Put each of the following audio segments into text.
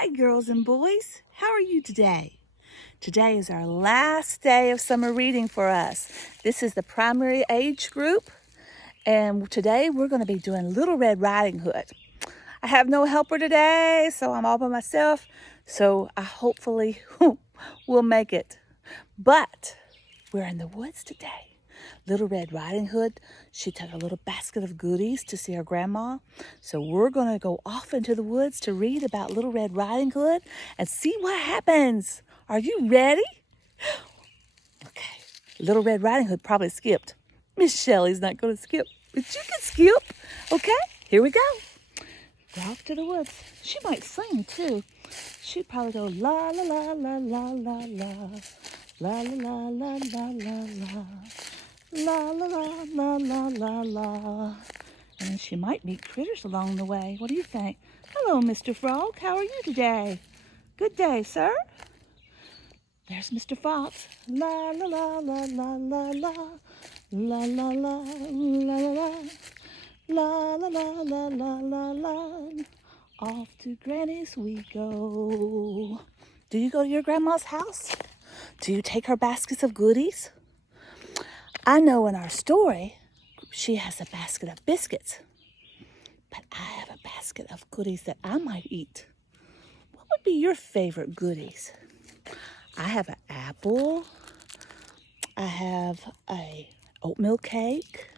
Hi, girls and boys. How are you today? Today is our last day of summer reading for us. This is the primary age group, and today we're going to be doing Little Red Riding Hood. I have no helper today, so I'm all by myself, so I hopefully will make it. But we're in the woods today. Little Red Riding Hood, she took a little basket of goodies to see her grandma. So we're going to go off into the woods to read about Little Red Riding Hood and see what happens. Are you ready? Okay. Little Red Riding Hood probably skipped. Miss Shelley's not going to skip, but you can skip. Okay, here we go. We're off to the woods. She might sing too. She'd probably go la la la la la la la. La la la la la la la. La la la la la la la. And she might meet critters along the way. What do you think? Hello, Mr. Frog. How are you today? Good day, sir. There's Mr. Fox. La la la la la la la. La la la la la la. La la la la la la la. Off to Granny's we go. Do you go to your grandma's house? Do you take her baskets of goodies? I know in our story, she has a basket of biscuits, but I have a basket of goodies that I might eat. What would be your favorite goodies? I have an apple. I have a oatmeal cake.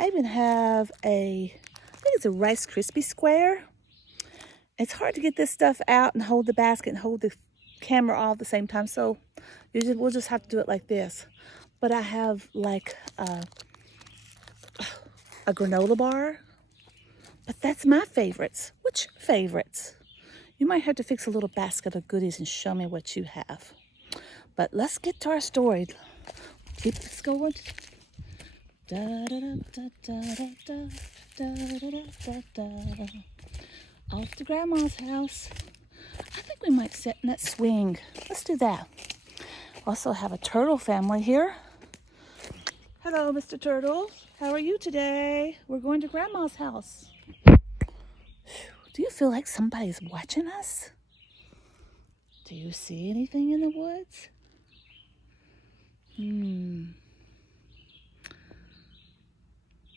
I even have I think it's a Rice Krispie square. It's hard to get this stuff out and hold the basket and hold the camera all at the same time, so we'll just have to do it like this. But I have like a granola bar. But that's my favorites. What's your favorites? You might have to fix a little basket of goodies and show me what you have. But let's get to our story. Keep this going. Da da da da da da da da da da. Off to Grandma's house. I think we might sit in that swing. Let's do that. Also have a turtle family here. Hello, Mr. Turtle. How are you today? We're going to Grandma's house. Do you feel like somebody's watching us? Do you see anything in the woods?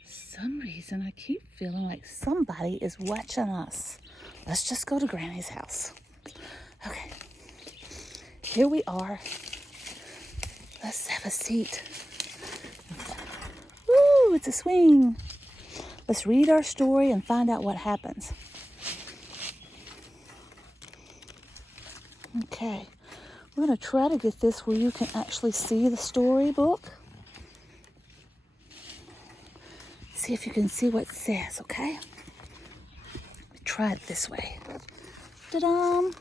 Some reason I keep feeling like somebody is watching us. Let's just go to Granny's house. Okay. Here we are. Let's have a seat. Woo, it's a swing. Let's read our story and find out what happens. Okay, we're going to try to get this where you can actually see the storybook. See if you can see what it says, okay? Try it this way. Ta-da!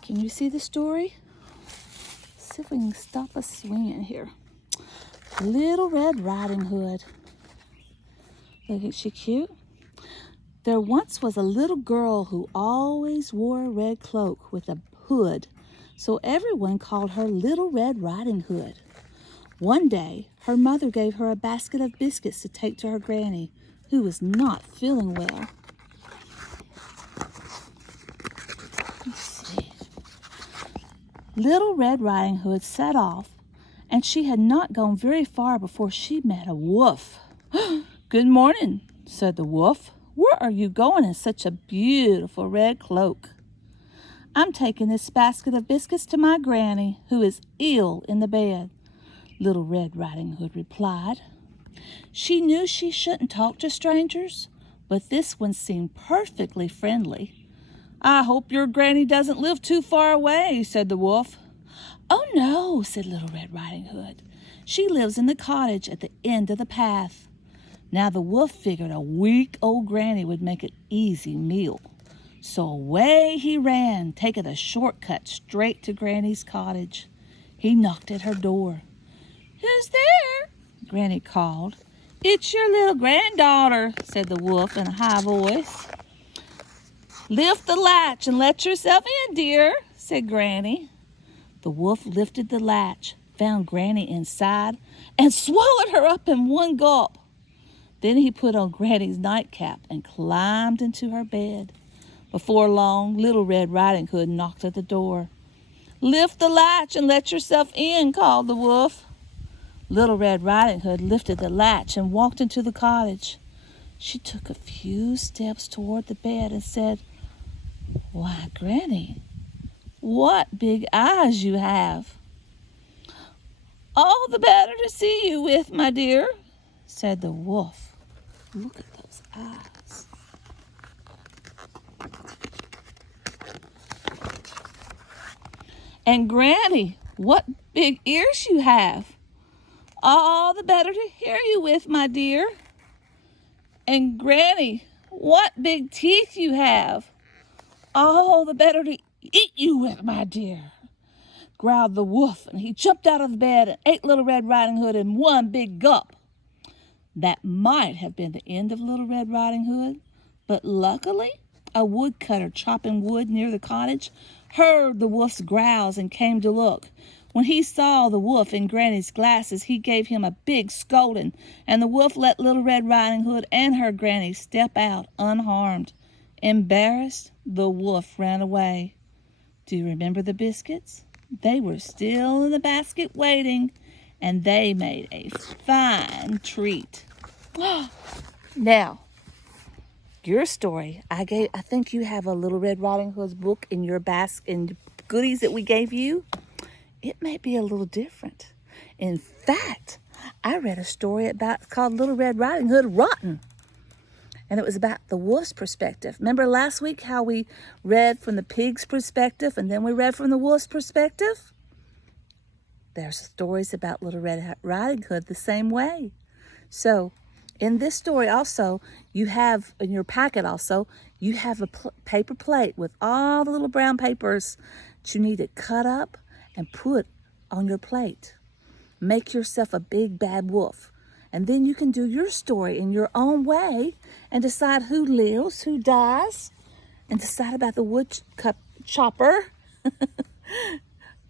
Can you see the story? See if we can stop us swinging here. Little Red Riding Hood. Look, is she cute? There once was a little girl who always wore a red cloak with a hood, so everyone called her Little Red Riding Hood. One day, her mother gave her a basket of biscuits to take to her granny, who was not feeling well. Let's see. Little Red Riding Hood set off, and she had not gone very far before she met a wolf. "Good morning," said the wolf. "Where are you going in such a beautiful red cloak?" "I'm taking this basket of biscuits to my granny, who is ill in the bed," Little Red Riding Hood replied. She knew she shouldn't talk to strangers, but this one seemed perfectly friendly. "I hope your granny doesn't live too far away," said the wolf. "Oh no," said Little Red Riding Hood. "She lives in the cottage at the end of the path." Now the wolf figured a weak old granny would make an easy meal. So away he ran, taking a shortcut straight to Granny's cottage. He knocked at her door. "Who's there?" Granny called. "It's your little granddaughter," said the wolf in a high voice. "Lift the latch and let yourself in, dear," said Granny. The wolf lifted the latch, found Granny inside, and swallowed her up in one gulp. Then he put on Granny's nightcap and climbed into her bed. Before long, Little Red Riding Hood knocked at the door. "Lift the latch and let yourself in," called the wolf. Little Red Riding Hood lifted the latch and walked into the cottage. She took a few steps toward the bed and said, "Why, Granny, what big eyes you have!" "All the better to see you with, my dear," said the wolf. Look at those eyes. "And Granny, what big ears you have!" "All the better to hear you with, my dear." "And Granny, what big teeth you have!" "All the better to eat you with, my dear," growled the wolf, and he jumped out of the bed and ate Little Red Riding Hood in one big gulp. That might have been the end of Little Red Riding Hood, but luckily a woodcutter chopping wood near the cottage heard the wolf's growls and came to look. When he saw the wolf in Granny's glasses, he gave him a big scolding, and the wolf let Little Red Riding Hood and her granny step out unharmed. Embarrassed, the wolf ran away. Do you remember the biscuits? They were still in the basket waiting, and they made a fine treat. Now, your story, I think you have a Little Red Riding Hood's book in your basket, in goodies that we gave you. It may be a little different. In fact, I read a story called Little Red Riding Hood Rotten. And it was about the wolf's perspective. Remember last week how we read from the pig's perspective and then we read from the wolf's perspective? There's stories about Little Red Riding Hood the same way. So in this story also, you have, in your packet also, you have a paper plate with all the little brown papers that you need to cut up and put on your plate. Make yourself a big bad wolf. And then you can do your story in your own way and decide who lives, who dies, and decide about the wood chopper,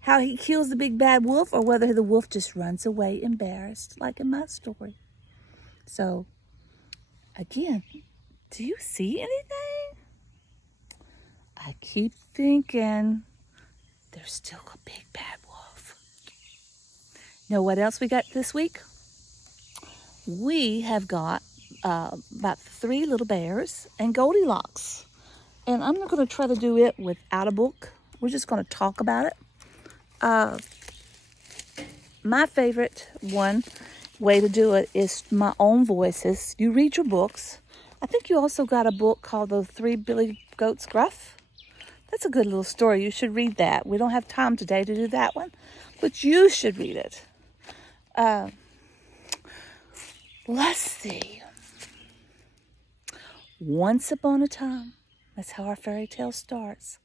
how he kills the big bad wolf, or whether the wolf just runs away embarrassed, like in my story. So, again, do you see anything? I keep thinking there's still a big bad wolf. Know what else we got this week? We have got about 3 little bears and Goldilocks. And I'm not going to try to do it without a book. We're just going to talk about it. My favorite way to do it is my own voices. You read your books. I think you also got a book called The 3 Billy Goats Gruff. That's a good little story. You should read that. We don't have time today to do that one, but you should read it. Let's see. Once upon a time, that's how our fairy tale starts.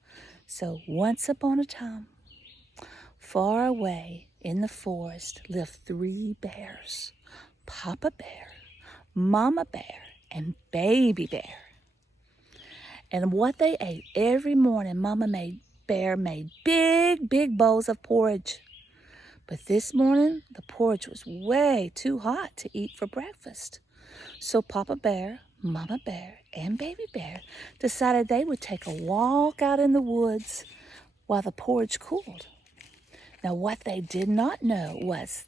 So once upon a time, far away in the forest lived 3 bears. Papa Bear, Mama Bear, and Baby Bear. And what they ate every morning, Mama Bear made big, big bowls of porridge. But this morning, the porridge was way too hot to eat for breakfast. So Papa Bear, Mama Bear, and Baby Bear decided they would take a walk out in the woods while the porridge cooled. Now, what they did not know was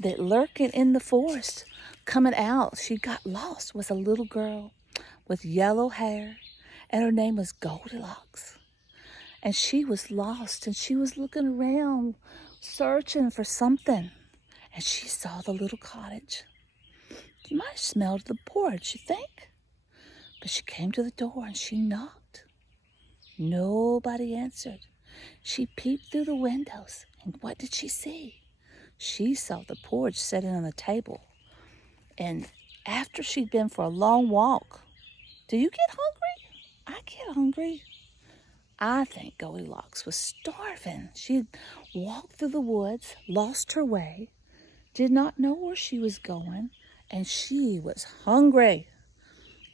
that lurking in the forest, coming out, she got lost, was a little girl with yellow hair, and her name was Goldilocks. And she was lost, and she was looking around, searching for something, and she saw the little cottage. You might have smelled the porridge, you think? But she came to the door and she knocked. Nobody answered. She peeped through the windows, and what did she see? She saw the porridge sitting on the table. And after she'd been for a long walk, do you get hungry? I get hungry. I think Goldilocks was starving. She had walked through the woods, lost her way, did not know where she was going, and she was hungry.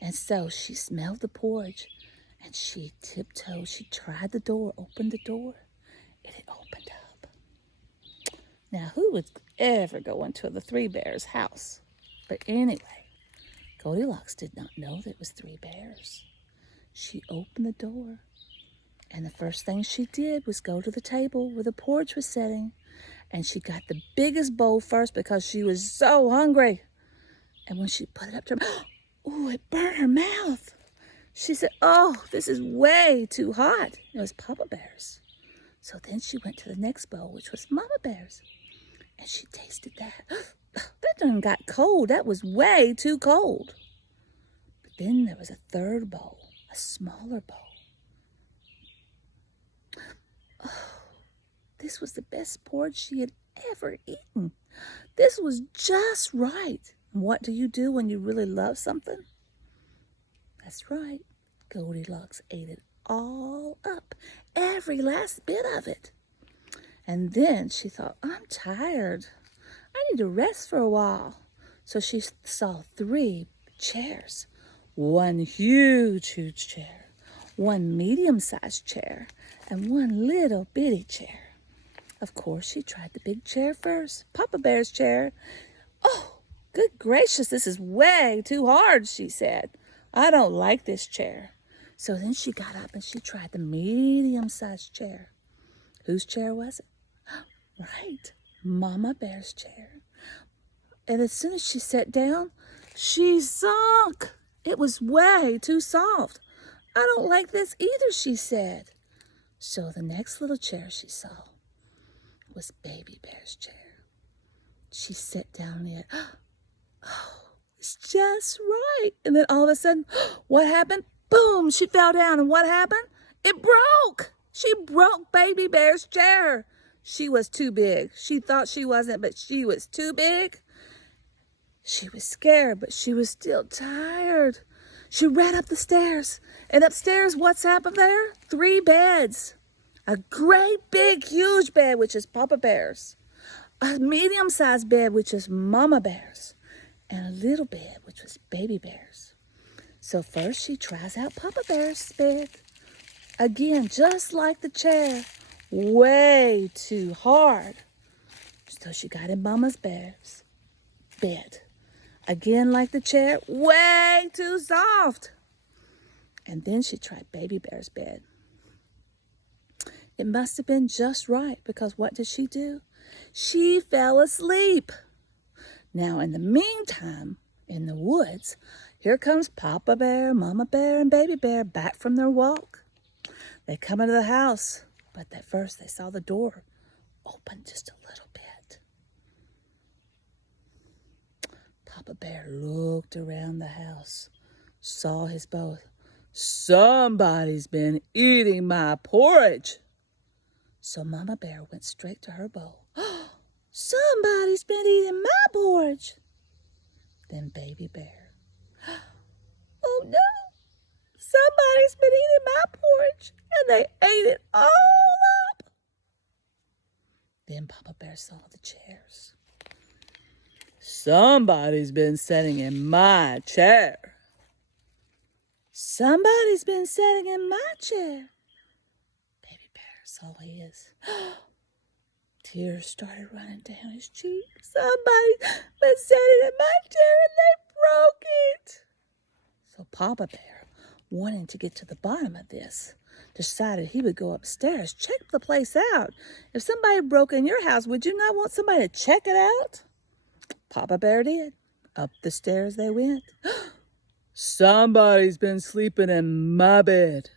And so she smelled the porridge, and she tiptoed. She tried the door, opened the door, and it opened up. Now, who would ever go into the 3 bears' house? But anyway, Goldilocks did not know there was 3 bears. She opened the door, and the first thing she did was go to the table where the porridge was setting, and she got the biggest bowl first because she was so hungry. And when she put it up to her, oh, it burned her mouth. She said, oh, this is way too hot. It was Papa Bear's. So then she went to the next bowl, which was Mama Bear's. And she tasted that. That done got cold. That was way too cold. But then there was a third bowl, a smaller bowl. Oh, this was the best porridge she had ever eaten. This was just right. And what do you do when you really love something? That's right. Goldilocks ate it all up, every last bit of it. And then she thought, I'm tired. I need to rest for a while. So she saw 3 chairs. One huge chair, one medium-sized chair, and one little bitty chair. Of course, she tried the big chair first, Papa Bear's chair. Oh, good gracious, this is way too hard, she said. I don't like this chair. So then she got up and she tried the medium-sized chair. Whose chair was it? Right, Mama Bear's chair. And as soon as she sat down, she sunk. It was way too soft. I don't like this either, she said. So the next little chair she saw was Baby Bear's chair. She sat down in it. Oh, it's just right. And then all of a sudden, what happened? Boom, she fell down. And what happened? It broke. She broke Baby Bear's chair. She was too big. She thought she wasn't, but she was too big. She was scared, but she was still tired. She ran up the stairs. And upstairs, what's happened there? 3 beds. A great big huge bed, which is Papa Bear's. A medium-sized bed, which is Mama Bear's. And a little bed, which was Baby Bear's. So first she tries out Papa Bear's bed. Again, just like the chair, way too hard. So she got in Mama's Bear's bed. Again, like the chair, way too soft. And then she tried Baby Bear's bed. It must have been just right, because what did she do? She fell asleep. Now, in the meantime, in the woods, here comes Papa Bear, Mama Bear, and Baby Bear back from their walk. They come into the house, but at first they saw the door open just a little bit. Papa Bear looked around the house, saw his bowl. Somebody's been eating my porridge. So Mama Bear went straight to her bowl. Somebody's been eating my porridge. Then Baby Bear. Oh no, somebody's been eating my porridge, and they ate it all up. Then Papa Bear saw the chairs. Somebody's been sitting in my chair. Somebody's been sitting in my chair. Baby Bear saw his. Tears started running down his cheek. Somebody's been sitting in my chair and they broke it. So Papa Bear, wanting to get to the bottom of this, decided he would go upstairs, check the place out. If somebody broke in your house, would you not want somebody to check it out? Papa Bear did. Up the stairs they went. Somebody's been sleeping in my bed.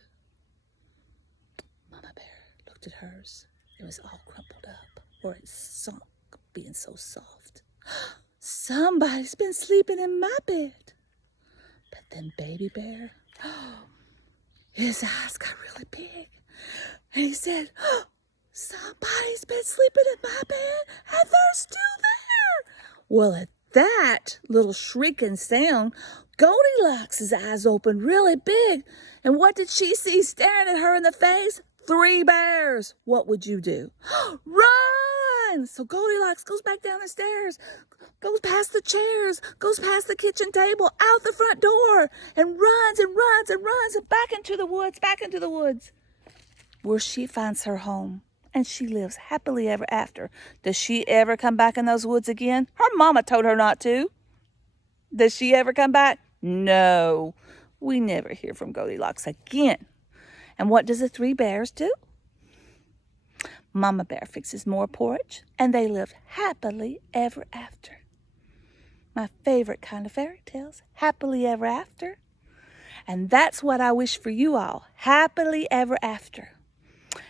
Mama Bear looked at hers. It was all crumpled up, or it sunk, being so soft. Somebody's been sleeping in my bed. But then Baby Bear, his eyes got really big. And he said, somebody's been sleeping in my bed, and they're still there. Well, at that little shrieking sound, Goldilocks' eyes opened really big. And what did she see staring at her in the face? 3 bears. What would you do? Run! So Goldilocks goes back down the stairs, goes past the chairs, goes past the kitchen table, out the front door, and runs and runs and runs and back into the woods, where she finds her home. And she lives happily ever after. Does she ever come back in those woods again? Her mama told her not to. Does she ever come back? No. we never hear from Goldilocks again. And what does the three bears do? Mama Bear fixes more porridge, and they live happily ever after. My favorite kind of fairy tales, happily ever after. And that's what I wish for you all, happily ever after.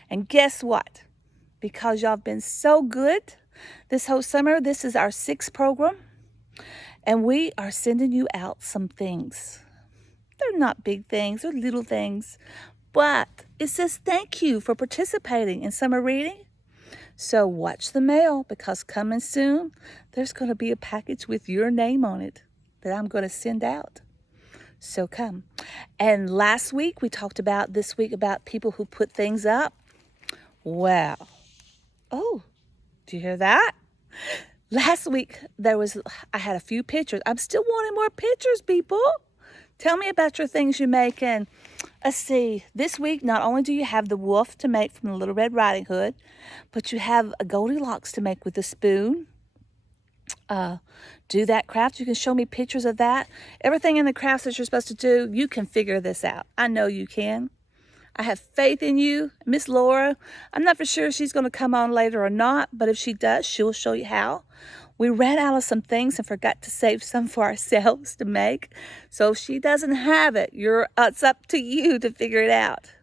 And guess what? Because y'all have been so good this whole summer, this is our 6th program, and we are sending you out some things. They're not big things, they're little things, but it says thank you for participating in summer reading. So watch the mail, because coming soon, there's going to be a package with your name on it that I'm going to send out. So come. And last week, we talked about this week about people who put things up. Well, oh, do you hear that? Last week, I had a few pictures. I'm still wanting more pictures, people. Tell me about your things you make. And let's see, this week, not only do you have the wolf to make from the Little Red Riding Hood, but you have a Goldilocks to make with a spoon. Do that craft. You can show me pictures of that. Everything in the crafts that you're supposed to do, you can figure this out. I know you can. I have faith in you. Miss Laura, I'm not for sure if she's going to come on later or not, but if she does, she'll show you how. We ran out of some things and forgot to save some for ourselves to make. So if she doesn't have it, it's up to you to figure it out.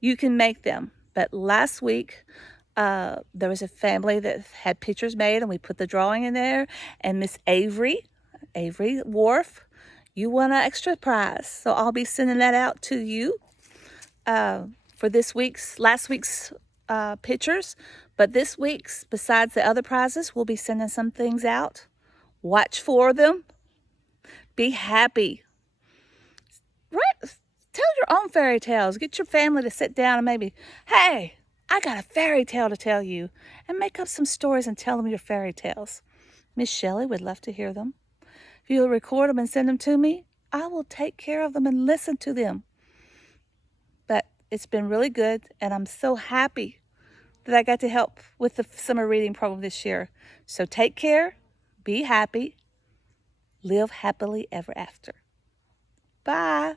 You can make them. But last week, there was a family that had pictures made, and we put the drawing in there. And Miss Avery Wharf, you won an extra prize. So I'll be sending that out to you for last week's pictures. But this week's, besides the other prizes, we'll be sending some things out. Watch for them. Be happy. Tell your own fairy tales. Get your family to sit down and maybe, hey, I got a fairy tale to tell you. And make up some stories and tell them your fairy tales. Miss Shelley would love to hear them. If you'll record them and send them to me, I will take care of them and listen to them. But it's been really good, and I'm so happy that I got to help with the summer reading program this year. So take care, be happy, live happily ever after. Bye.